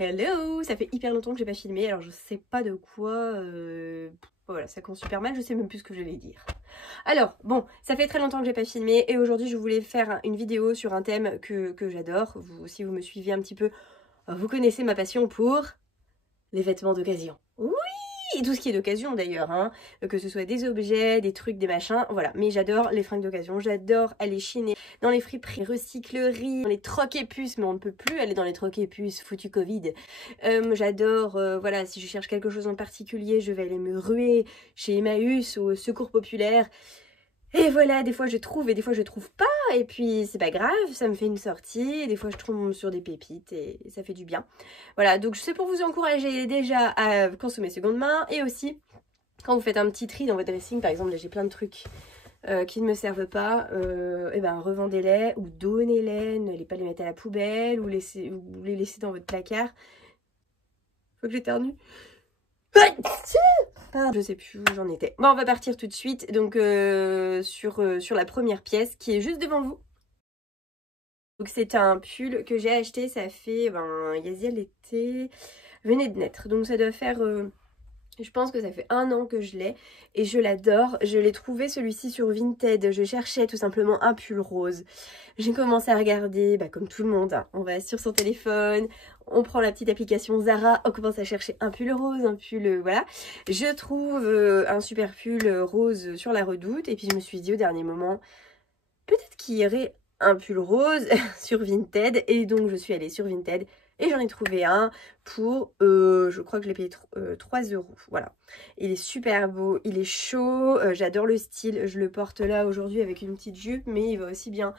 Hello! Ça fait hyper longtemps que j'ai pas filmé, alors je sais pas de quoi... Voilà, ça commence super mal, je sais même plus ce que j'allais dire. Alors, bon, ça fait très longtemps que j'ai pas filmé et aujourd'hui je voulais faire une vidéo sur un thème que j'adore. Si vous me suivez un petit peu, vous connaissez ma passion pour les vêtements d'occasion. Oui! Et tout ce qui est d'occasion d'ailleurs, hein, que ce soit des objets, des trucs, des machins, voilà. Mais j'adore les fringues d'occasion, j'adore aller chiner dans les friperies, recycleries, dans les trocs et puces, mais on ne peut plus aller dans les trocs et puces, foutu Covid. J'adore, voilà, si je cherche quelque chose en particulier, je vais aller me ruer chez Emmaüs ou au Secours Populaire. Et voilà, des fois je trouve et des fois je trouve pas, et puis c'est pas grave, ça me fait une sortie, et des fois je tombe sur des pépites et ça fait du bien. Voilà, donc c'est pour vous encourager déjà à consommer seconde main, et aussi quand vous faites un petit tri dans votre dressing, par exemple là j'ai plein de trucs qui ne me servent pas, et ben revendez-les ou donnez-les, ne les pas les mettre à la poubelle ou les laissez dans votre placard. Faut que j'éternue. Je sais plus où j'en étais. Bon, on va partir tout de suite donc sur la première pièce qui est juste devant vous. Donc c'est un pull que j'ai acheté, ça fait, Yazia l'été venait de naître. Donc ça doit faire, je pense que ça fait 1 an que je l'ai et je l'adore. Je l'ai trouvé celui-ci sur Vinted, je cherchais tout simplement un pull rose. J'ai commencé à regarder, comme tout le monde, hein. On va sur son téléphone, on prend la petite application Zara, on commence à chercher un pull rose, un pull, voilà. Je trouve un super pull rose sur la Redoute et puis je me suis dit au dernier moment, peut-être qu'il y aurait un pull rose sur Vinted, et donc je suis allée sur Vinted et j'en ai trouvé un pour, je crois que je l'ai payé 3 €, voilà. Il est super beau, il est chaud, j'adore le style, je le porte là aujourd'hui avec une petite jupe, mais il va aussi bien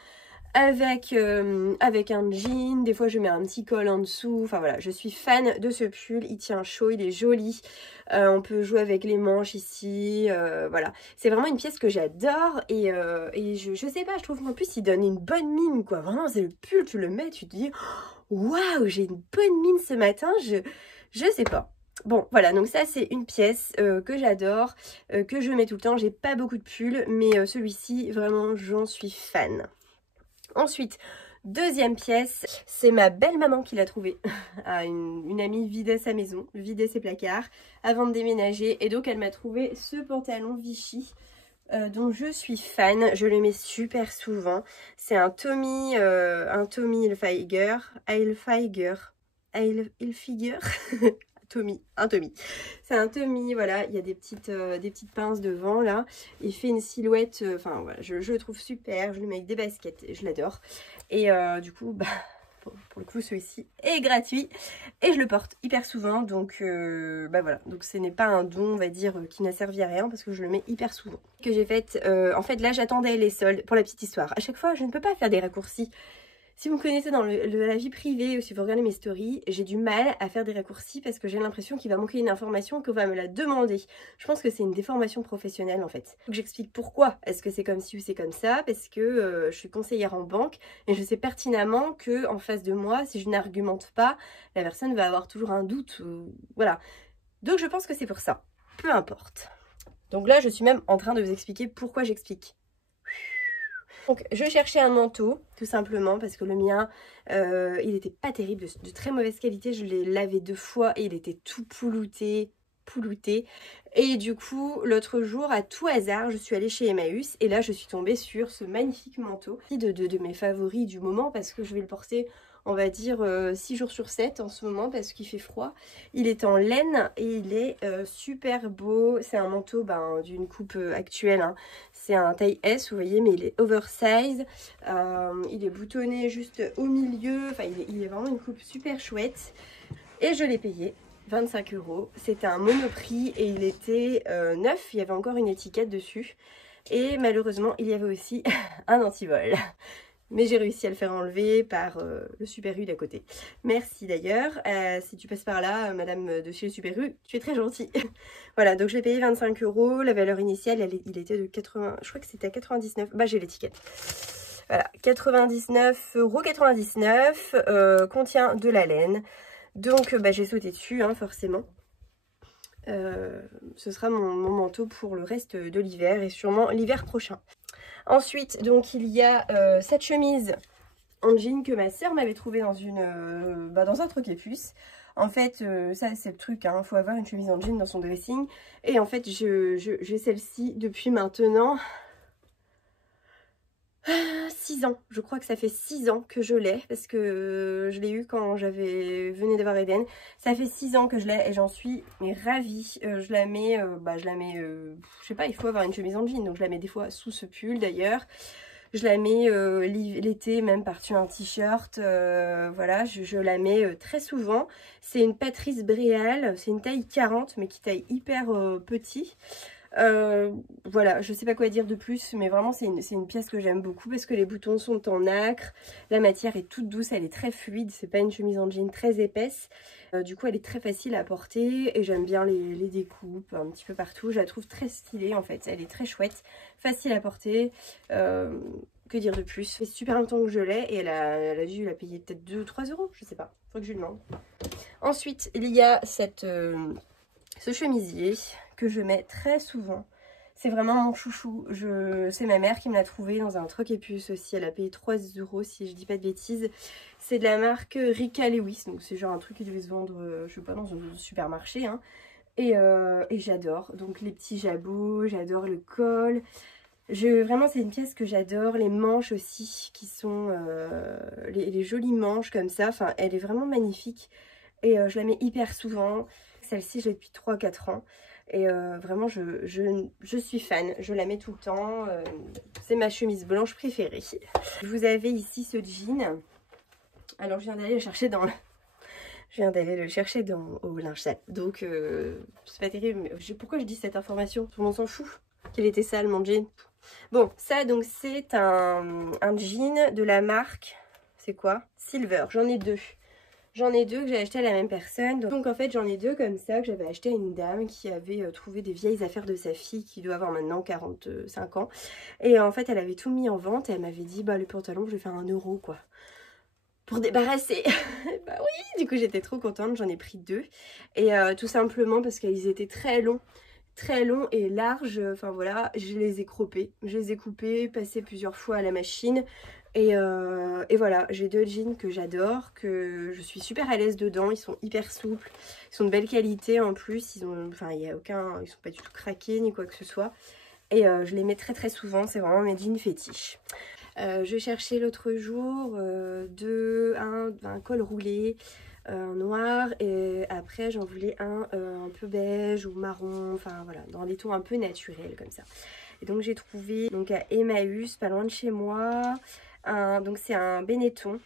avec un jean, des fois je mets un petit col en dessous, enfin voilà, je suis fan de ce pull, il tient chaud, il est joli, on peut jouer avec les manches ici, voilà, c'est vraiment une pièce que j'adore, et je sais pas, je trouve qu'en plus il donne une bonne mine quoi, vraiment c'est le pull, tu le mets, tu te dis waouh, j'ai une bonne mine ce matin, je sais pas. Bon, voilà, donc ça c'est une pièce que j'adore, que je mets tout le temps. J'ai pas beaucoup de pulls, mais celui-ci, vraiment, j'en suis fan. Ensuite, deuxième pièce, c'est ma belle-maman qui l'a trouvé. Une amie vidait sa maison, vidait ses placards avant de déménager. Et donc, elle m'a trouvé ce pantalon Vichy dont je suis fan. Je le mets super souvent. C'est un Tommy Hilfiger. Tommy, un Tommy. C'est un Tommy, voilà, il y a des petites pinces devant là. Il fait une silhouette, enfin voilà, je le trouve super, je le mets avec des baskets, je l'adore. Et du coup, pour le coup, celui-ci est gratuit et je le porte hyper souvent, donc voilà. Donc ce n'est pas un don, on va dire, qui n'a servi à rien parce que je le mets hyper souvent. Que j'ai fait, en fait là j'attendais les soldes pour la petite histoire. À chaque fois, je ne peux pas faire des raccourcis. Si vous me connaissez dans la vie privée ou si vous regardez mes stories, j'ai du mal à faire des raccourcis parce que j'ai l'impression qu'il va manquer une information qu'on va me la demander. Je pense que c'est une déformation professionnelle en fait. J'explique pourquoi est-ce que c'est comme ci ou c'est comme ça, parce que je suis conseillère en banque et je sais pertinemment que en face de moi, si je n'argumente pas, la personne va avoir toujours un doute. Voilà. Donc je pense que c'est pour ça. Peu importe. Donc là, je suis même en train de vous expliquer pourquoi j'explique. Donc je cherchais un manteau tout simplement parce que le mien il était pas terrible, de très mauvaise qualité, je l'ai lavé 2 fois et il était tout poulouté, et du coup l'autre jour à tout hasard je suis allée chez Emmaüs et là je suis tombée sur ce magnifique manteau de mes favoris du moment parce que je vais le porter on va dire 6 jours sur 7 en ce moment parce qu'il fait froid. Il est en laine et il est super beau. C'est un manteau d'une coupe actuelle, hein. C'est un taille S, vous voyez, mais il est oversize. Il est boutonné juste au milieu. Enfin, il est vraiment une coupe super chouette. Et je l'ai payé 25 €. C'était un monoprix et il était neuf. Il y avait encore une étiquette dessus. Et malheureusement, il y avait aussi un antivol. Mais j'ai réussi à le faire enlever par le Super U d'à côté. Merci d'ailleurs. Si tu passes par là, madame de chez le Super U, tu es très gentille. Voilà, donc je l'ai payé 25 €. La valeur initiale, il était de 80... Je crois que c'était à 99. J'ai l'étiquette. Voilà, 99,99 €. Contient de la laine. Donc j'ai sauté dessus, hein, forcément. Ce sera mon manteau pour le reste de l'hiver et sûrement l'hiver prochain. Ensuite, donc il y a cette chemise en jean que ma sœur m'avait trouvé dans dans un Troquet-Puce. En fait, ça c'est le truc, hein, faut avoir une chemise en jean dans son dressing. Et en fait, j'ai celle-ci depuis maintenant 6 ans. Je crois que ça fait 6 ans que je l'ai, parce que je l'ai eu quand venais d'avoir Eden. Ça fait 6 ans que je l'ai et j'en suis ravie. Je la mets, je sais pas, il faut avoir une chemise en jean, donc je la mets des fois sous ce pull d'ailleurs. Je la mets l'été, même par-dessus un t-shirt. Voilà, je la mets très souvent. C'est une Patrice Bréal, c'est une taille 40, mais qui taille hyper petit. Voilà, je sais pas quoi dire de plus, mais vraiment c'est une pièce que j'aime beaucoup parce que les boutons sont en nacre. La matière est toute douce, elle est très fluide, c'est pas une chemise en jean très épaisse. Du coup elle est très facile à porter et j'aime bien les découpes un petit peu partout. Je la trouve très stylée en fait, elle est très chouette, facile à porter. Que dire de plus? Ça fait super longtemps que je l'ai et elle a dû la payer peut-être 2 ou 3 euros, je sais pas, faut que je lui demande. Ensuite il y a ce chemisier que je mets très souvent. C'est vraiment mon chouchou. C'est ma mère qui me l'a trouvé dans un Troquet-Puce aussi. Elle a payé 3 euros si je dis pas de bêtises. C'est de la marque Rika Lewis. Donc c'est genre un truc qui devait se vendre, je sais pas, dans un supermarché. Hein. Et j'adore. Donc les petits jabots, j'adore le col. Vraiment c'est une pièce que j'adore. Les manches aussi qui sont les jolies manches comme ça. Enfin elle est vraiment magnifique. Et je la mets hyper souvent. Celle-ci je l'ai depuis 3-4 ans. Et vraiment je suis fan, je la mets tout le temps, c'est ma chemise blanche préférée. Vous avez ici ce jean, alors je viens d'aller le chercher au linge sale, donc c'est pas terrible, mais pourquoi je dis cette information? Tout le monde s'en fout qu'il était sale mon jean. Bon ça donc c'est un jean de la marque, c'est quoi? Silver, j'en ai deux. J'en ai deux que j'ai acheté à la même personne. Donc en fait j'en ai deux comme ça que j'avais acheté à une dame qui avait trouvé des vieilles affaires de sa fille qui doit avoir maintenant 45 ans. Et en fait elle avait tout mis en vente et elle m'avait dit bah le pantalon je vais faire 1 euro quoi. Pour débarrasser. Bah oui, du coup j'étais trop contente, j'en ai pris 2. Et tout simplement parce qu'ils étaient très longs et larges. Enfin voilà, je les ai croppés. Je les ai coupés, passés plusieurs fois à la machine. Et voilà, j'ai 2 jeans que j'adore, que je suis super à l'aise dedans, ils sont hyper souples, ils sont de belle qualité en plus, ils sont pas du tout craqués ni quoi que ce soit. Et je les mets très souvent, c'est vraiment mes jeans fétiches. Je cherchais l'autre jour un col roulé noir et après j'en voulais un peu beige ou marron, enfin voilà, dans des tons un peu naturels comme ça. Et donc j'ai trouvé donc à Emmaüs, pas loin de chez moi. Donc c'est un Benetton.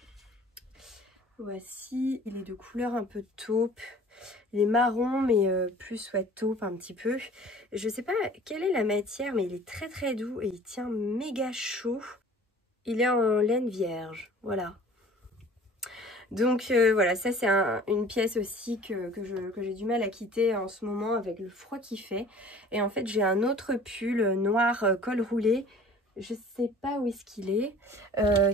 Voici, il est de couleur un peu taupe. Il est marron mais plus soit taupe un petit peu. Je sais pas quelle est la matière mais il est très doux et il tient méga chaud. Il est en laine vierge, voilà. Donc voilà, ça c'est une pièce aussi que j'ai du mal à quitter en ce moment avec le froid qu'il fait. Et en fait j'ai un autre pull noir col roulé. Je sais pas où est-ce qu'il est.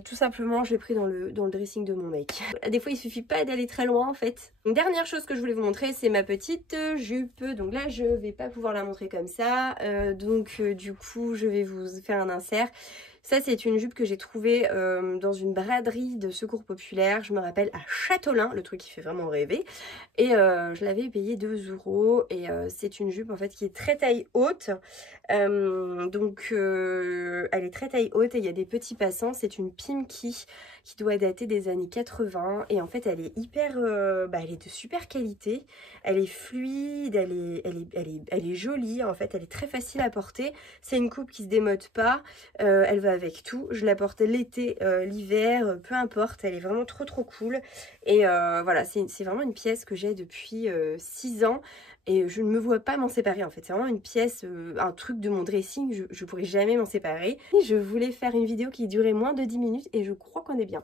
Tout simplement, je l'ai pris dans le dressing de mon mec. Des fois, il suffit pas d'aller très loin en fait. Une dernière chose que je voulais vous montrer, c'est ma petite jupe. Donc là, je vais pas pouvoir la montrer comme ça. Du coup, je vais vous faire un insert. Ça, c'est une jupe que j'ai trouvée dans une braderie de secours populaire. Je me rappelle à Châteaulin, le truc qui fait vraiment rêver. Et je l'avais payé 2 euros. Et c'est une jupe en fait qui est très taille haute. Elle est très taille haute et il y a des petits passants. C'est une Pimki qui doit dater des années 80. Et en fait, elle est hyper... elle est de super qualité. Elle est fluide, elle est jolie. En fait, elle est très facile à porter. C'est une coupe qui se démode pas. Elle va avec tout. Je la porte l'été, l'hiver, peu importe. Elle est vraiment trop cool. Et voilà, c'est vraiment une pièce que j'ai depuis 6 ans. Et je ne me vois pas m'en séparer en fait. C'est vraiment une pièce, un truc de mon dressing. Je pourrais jamais m'en séparer. Je voulais faire une vidéo qui durait moins de 10 minutes et je crois qu'on est bien.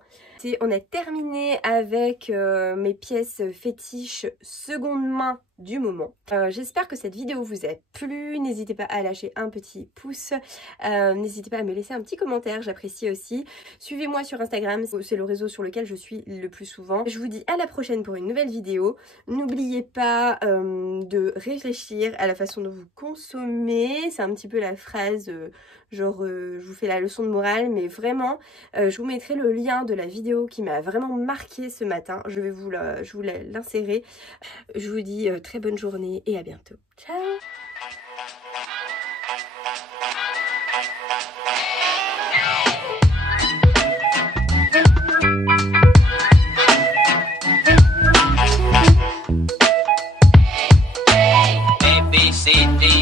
On a terminé avec mes pièces fétiches seconde main du moment. J'espère que cette vidéo vous a plu, n'hésitez pas à lâcher un petit pouce, n'hésitez pas à me laisser un petit commentaire, j'apprécie aussi. Suivez-moi sur Instagram, c'est le réseau sur lequel je suis le plus souvent. Je vous dis à la prochaine pour une nouvelle vidéo. N'oubliez pas de réfléchir à la façon dont vous consommez, c'est un petit peu la phrase genre je vous fais la leçon de morale, mais vraiment je vous mettrai le lien de la vidéo qui m'a vraiment marqué ce matin, je vais vous l'insérer. Je vous dis très bonne journée et à bientôt. Ciao. A, B, C, D.